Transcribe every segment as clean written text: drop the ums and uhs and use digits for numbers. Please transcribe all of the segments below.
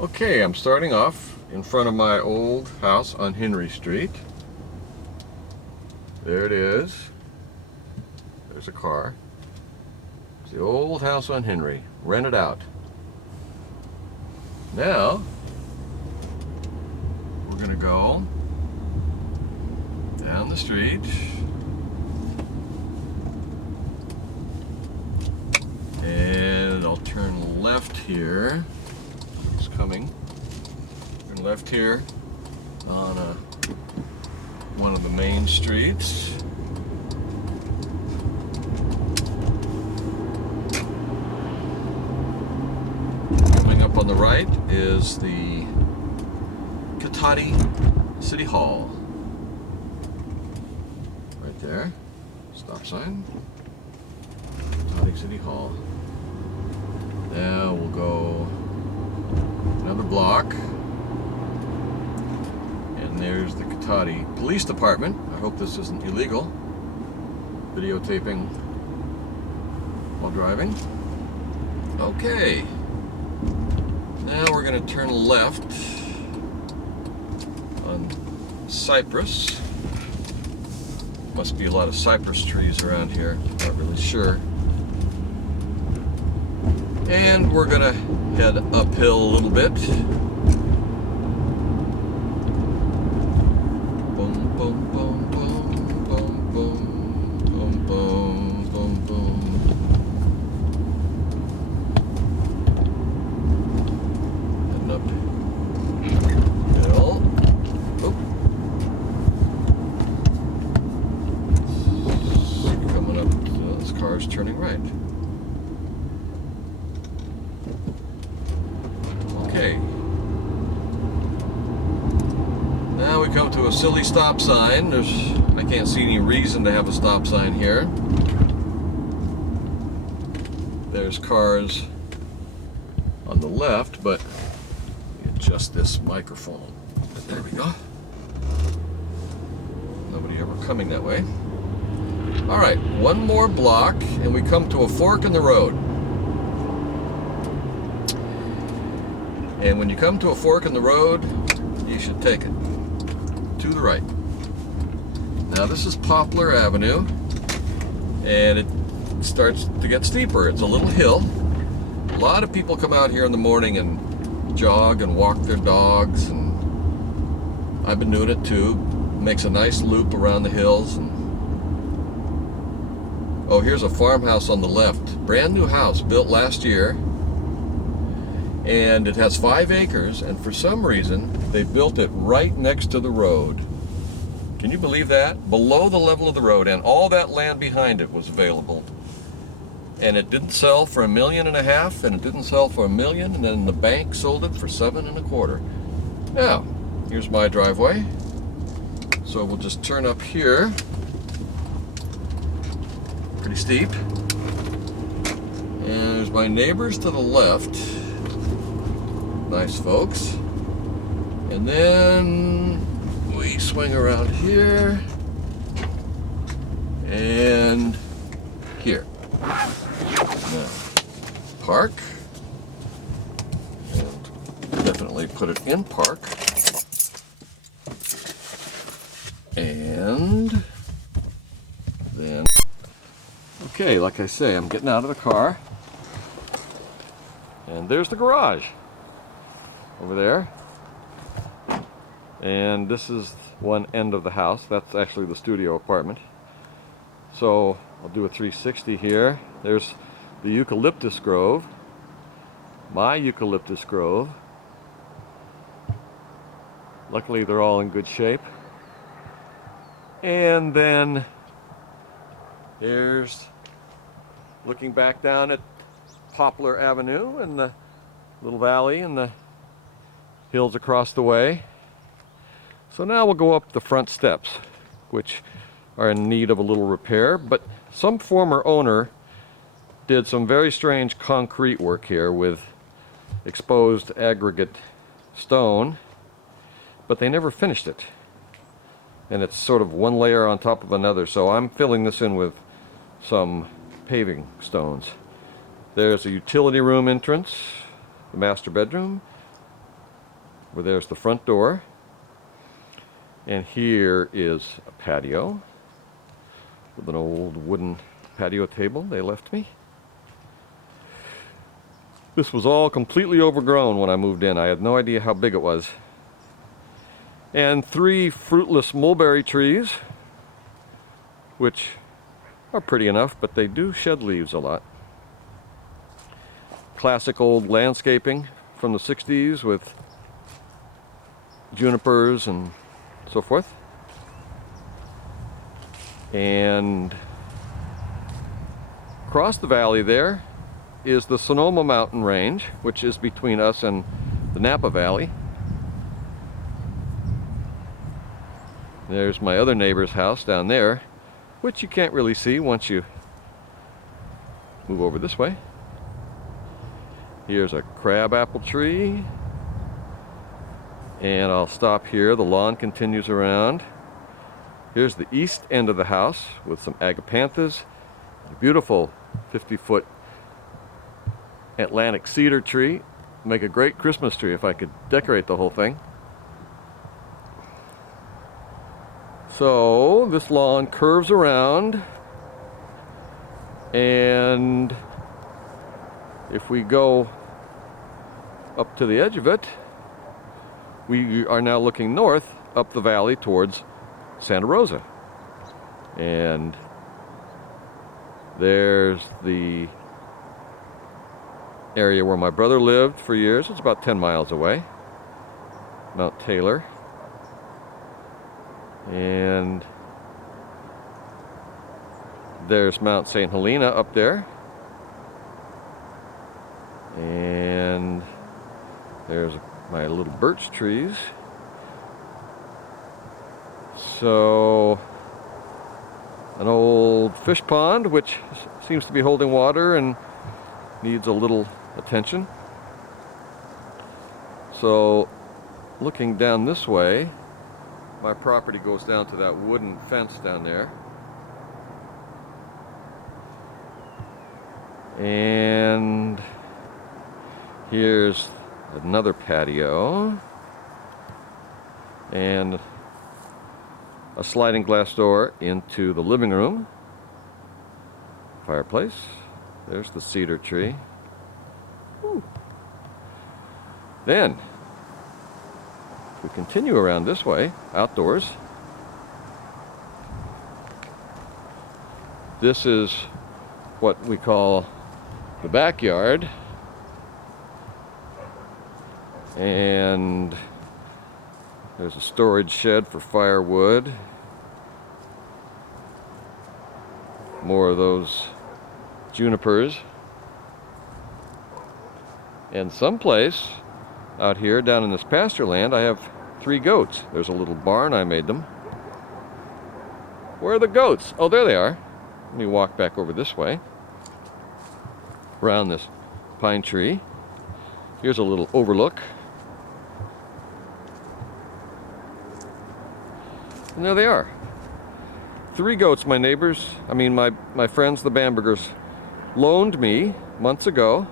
Okay, I'm starting off in front of my old house on Henry Street. There it is. There's a car. It's the old house on Henry, rented out. Now, we're gonna go down the street and I'll turn left here. It's coming. Turn left here on one of the main streets. Coming up on the right is the City Hall. Right there. Stop sign. Cotati City Hall. Now we'll go another block. And there's the Cotati Police Department. I hope this isn't illegal. Videotaping while driving. Okay. Now we're going to turn left on Cypress. Must be a lot of cypress trees around here. Not really sure. And we're going to head uphill a little bit. Boom, boom, boom, boom, boom, boom, boom, boom, boom, boom. Heading up hill. Oh. Coming up, this car's turning right. Okay. Now we come to a silly stop sign. I can't see any reason to have a stop sign here. There's cars on the left, but let me adjust this microphone. There we go. Nobody ever coming that way. All right, one more block, and we come to a fork in the road. And when you come to a fork in the road, you should take it to the right. Now this is Poplar Avenue, and it starts to get steeper. It's a little hill. A lot of people come out here in the morning and jog and walk their dogs, and I've been doing it too. Makes a nice loop around the hills. And oh, here's a farmhouse on the left. Brand new house, built last year. And it has 5 acres, and for some reason they built it right next to the road. Can you believe that? Below the level of the road, and all that land behind it was available. And it didn't sell for $1.5 million, and it didn't sell for $1 million, and then the bank sold it for $7.25 million. Now, here's my driveway. So we'll just turn up here. Pretty steep. And there's my neighbors to the left. Nice folks. And then we swing around here and here. Now, park. And definitely put it in park. And then, okay, like I say, I'm getting out of the car. And there's the garage. Over there, and this is one end of the house. That's actually the studio apartment. So I'll do a 360 here. There's the eucalyptus grove, my eucalyptus grove. Luckily they're all in good shape. And then there's looking back down at Poplar Avenue and the little valley and the hills across the way. So now we'll go up the front steps, which are in need of a little repair, but some former owner did some very strange concrete work here with exposed aggregate stone, but they never finished it. And it's sort of one layer on top of another, so I'm filling this in with some paving stones. There's a utility room entrance, the master bedroom, Where there's the front door. And here is a patio with an old wooden patio table they left me. This was all completely overgrown when I moved in. I had no idea how big it was. And 3 fruitless mulberry trees, which are pretty enough, but they do shed leaves a lot. Classic old landscaping from the 60s with junipers and so forth. And across the valley there is the Sonoma Mountain Range, which is between us and the Napa Valley. There's my other neighbor's house down there, which you can't really see once you move over this way. Here's a crabapple tree. And I'll stop here. The lawn continues around. Here's the east end of the house with some agapanthus, a beautiful 50-foot Atlantic cedar tree. Make a great Christmas tree if I could decorate the whole thing. So this lawn curves around, and if we go up to the edge of it, we are now looking north up the valley towards Santa Rosa. And there's the area where my brother lived for years. It's about 10 miles away. Mount Taylor. And there's Mount St. Helena up there. And there's my little birch trees. So, an old fish pond, which seems to be holding water and needs a little attention. So, looking down this way, my property goes down to that wooden fence down there. And here's another patio and a sliding glass door into the living room. Fireplace. There's the cedar tree. Woo. Then we continue around this way, outdoors. This is what we call the backyard. And there's a storage shed for firewood. More of those junipers. And someplace out here down in this pasture land, I have 3 goats. There's a little barn I made them. Where are the goats? Oh, there they are. Let me walk back over this way. Around this pine tree. Here's a little overlook. And there they are. 3 goats my neighbors, my friends, the Bambergers, loaned me months ago.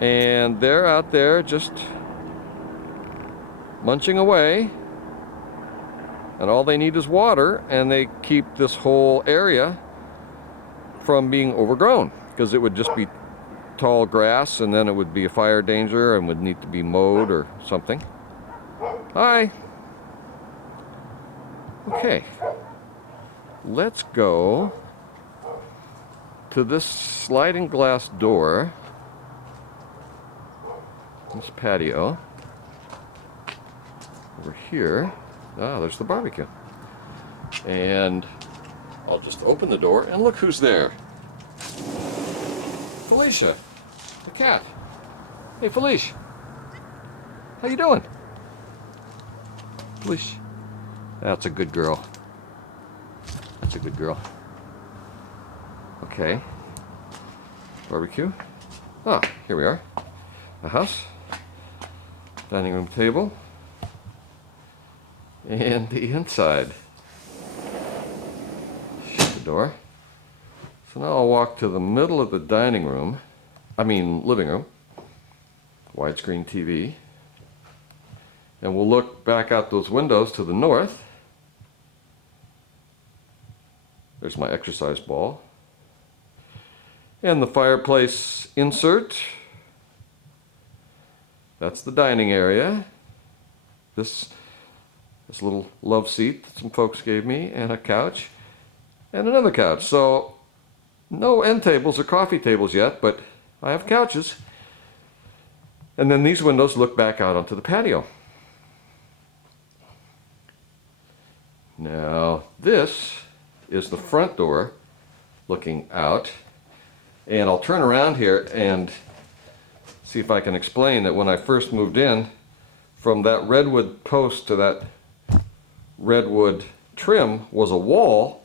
And they're out there just munching away. And all they need is water, and they keep this whole area from being overgrown, because it would just be tall grass, and then it would be a fire danger and would need to be mowed or something. Hi. Okay. Let's go to this sliding glass door, this patio. Over here. Ah, there's the barbecue. And I'll just open the door and look who's there. Felicia, the cat. Hey, Felicia. How you doing? Felicia. That's a good girl. That's a good girl. Okay. Barbecue. Ah, here we are. The house. Dining room table. And the inside. Shut the door. So now I'll walk to the middle of the living room. widescreen TV. And we'll look back out those windows to the north. There's my exercise ball. And the fireplace insert. That's the dining area. This little love seat that some folks gave me, and a couch, and another couch. So no end tables or coffee tables yet, but I have couches. And then these windows look back out onto the patio. Now this is the front door looking out, and I'll turn around here and see if I can explain that when I first moved in, from that redwood post to that redwood trim was a wall,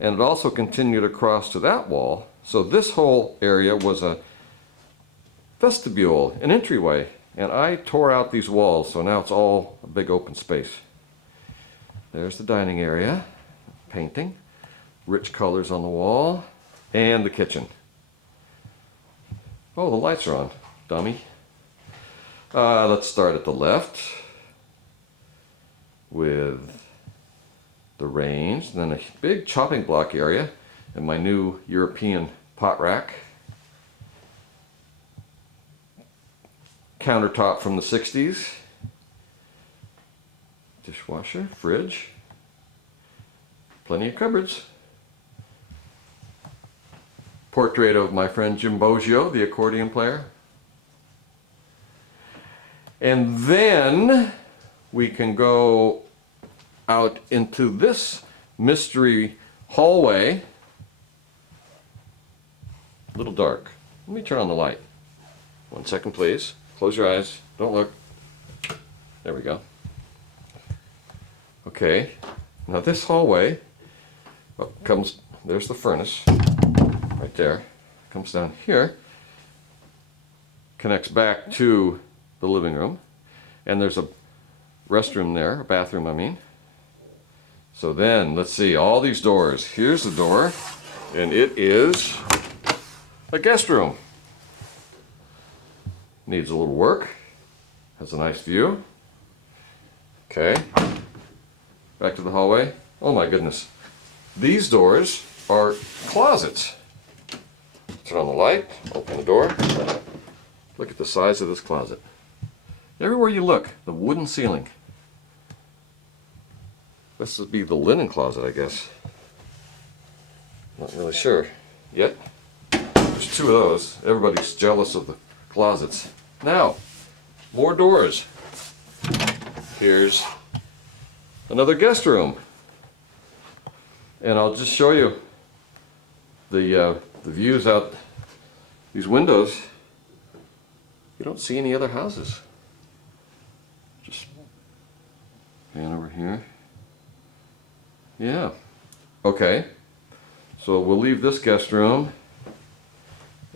and it also continued across to that wall. So this whole area was a vestibule, an entryway, and I tore out these walls, so now it's all a big open space. There's the dining area, painting, rich colors on the wall, and the kitchen. Oh, the lights are on, dummy. Let's start at the left with the range, and then a big chopping block area, and my new European pot rack. Countertop from the 60s. Dishwasher, fridge, plenty of cupboards. Portrait of my friend Jim Boggio, the accordion player. And then we can go out into this mystery hallway. A little dark. Let me turn on the light. 1 second, please. Close your eyes. Don't look. There we go. Okay. Now this hallway comes, there's the furnace right there. Comes down here. Connects back to the living room. And there's a restroom there, a bathroom I mean. So then, let's see, all these doors. Here's the door, and it is a guest room. Needs a little work. Has a nice view. Okay. Back to the hallway. Oh my goodness. These doors are closets. Turn on the light, open the door. Look at the size of this closet. Everywhere you look, the wooden ceiling. This would be the linen closet, I guess. Not really sure yet. There's 2 of those. Everybody's jealous of the closets. Now, more doors. Here's another guest room. And I'll just show you the views out these windows. You don't see any other houses. Just pan over here. Yeah. Okay. So we'll leave this guest room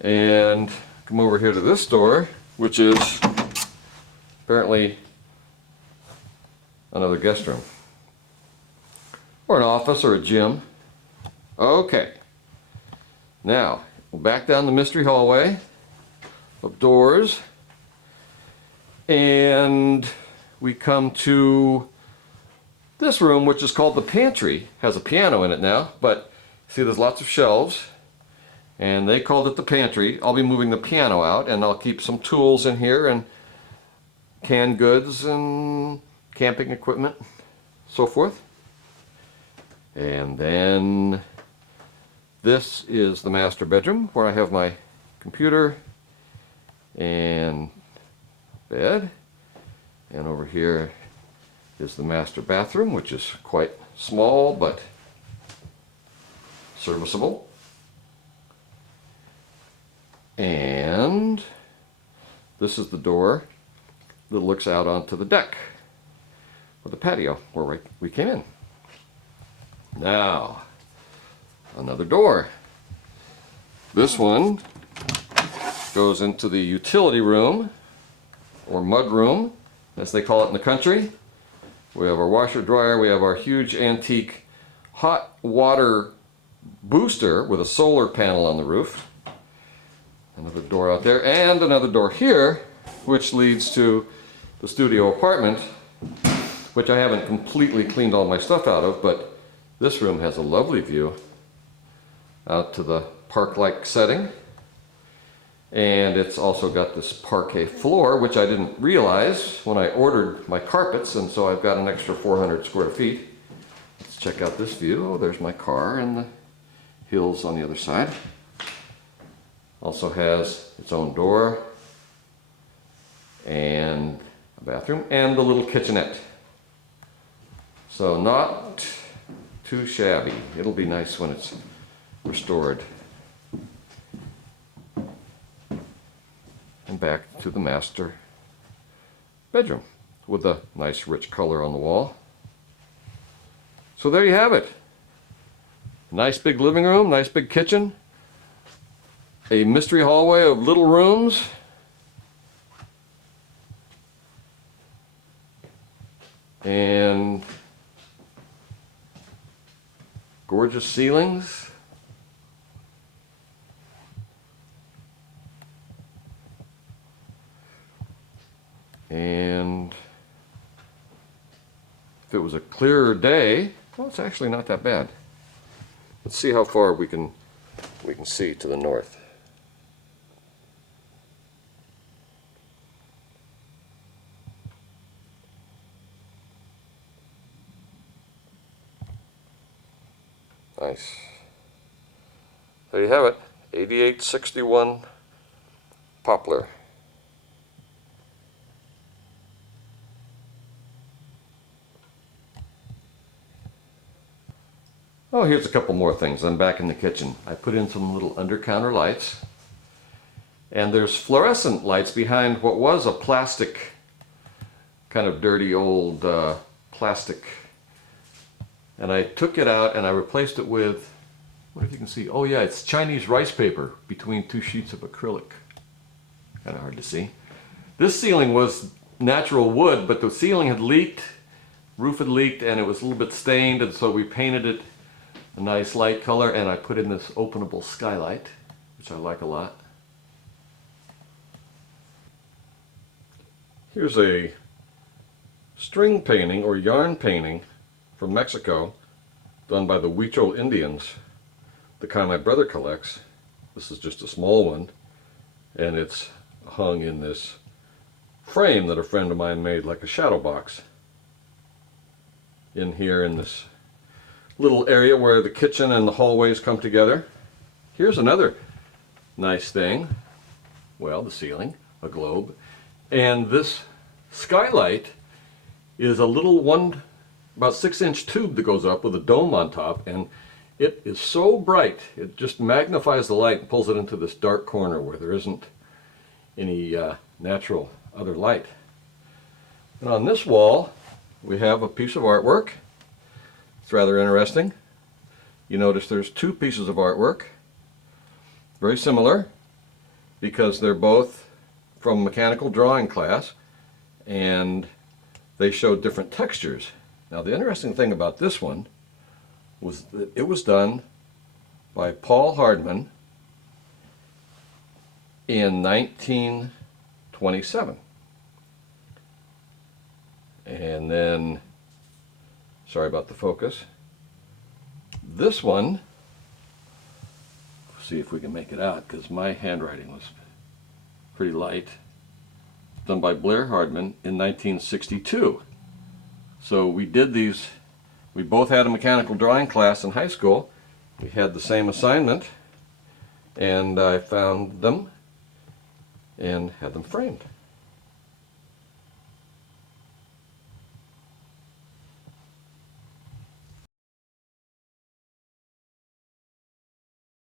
and come over here to this door, which is apparently another guest room. Or an office or a gym. Okay. Now, we'll back down the mystery hallway of doors, and we come to this room, which is called the pantry. Has a piano in it now, but see there's lots of shelves, and they called it the pantry. I'll be moving the piano out, and I'll keep some tools in here and canned goods and camping equipment, so forth. And then this is the master bedroom where I have my computer and bed. And over here is the master bathroom, which is quite small but serviceable. And this is the door that looks out onto the deck or the patio where we came in. Now, another door. This one goes into the utility room, or mud room, as they call it in the country. We have our washer dryer, we have our huge antique hot water booster with a solar panel on the roof. Another door out there, and another door here, which leads to the studio apartment, which I haven't completely cleaned all my stuff out of, but this room has a lovely view out to the park-like setting. And it's also got this parquet floor, which I didn't realize when I ordered my carpets, and so I've got an extra 400 square feet. Let's check out this view. Oh, there's my car and the hills on the other side. Also has its own door and a bathroom and a little kitchenette. So not too shabby. It'll be nice when it's restored. And back to the master bedroom with a nice rich color on the wall. So there you have it. Nice big living room, nice big kitchen, a mystery hallway of little rooms, and gorgeous ceilings. And if it was a clearer day, well, it's actually not that bad. Let's see how far we can see to the north. Nice. There you have it, 8861 Poplar. Oh, here's a couple more things. I'm back in the kitchen. I put in some little under-counter lights, and there's fluorescent lights behind what was a plastic, kind of dirty old plastic. And I took it out and I replaced it with, what if you can see, oh yeah, it's Chinese rice paper between two sheets of acrylic. Kind of hard to see. This ceiling was natural wood, but the ceiling had leaked, roof had leaked, and it was a little bit stained, and so we painted it a nice light color, and I put in this openable skylight, which I like a lot. Here's a string painting or yarn painting from Mexico, done by the Huichol Indians, the kind my brother collects. This is just a small one, and it's hung in this frame that a friend of mine made, like a shadow box, in here in this little area where the kitchen and the hallways come together. Here's another nice thing. Well, the ceiling, a globe. And this skylight is a little about 6-inch tube that goes up with a dome on top, and it is so bright, it just magnifies the light and pulls it into this dark corner where there isn't any natural other light. And on this wall, we have a piece of artwork. It's rather interesting. You notice there's two pieces of artwork, very similar, because they're both from mechanical drawing class, and they show different textures. Now the interesting thing about this one was that it was done by Paul Hardman in 1927. And then, sorry about the focus, this one, see if we can make it out because my handwriting was pretty light, done by Blair Hardman in 1962. So we did these, we both had a mechanical drawing class in high school. We had the same assignment, and I found them and had them framed.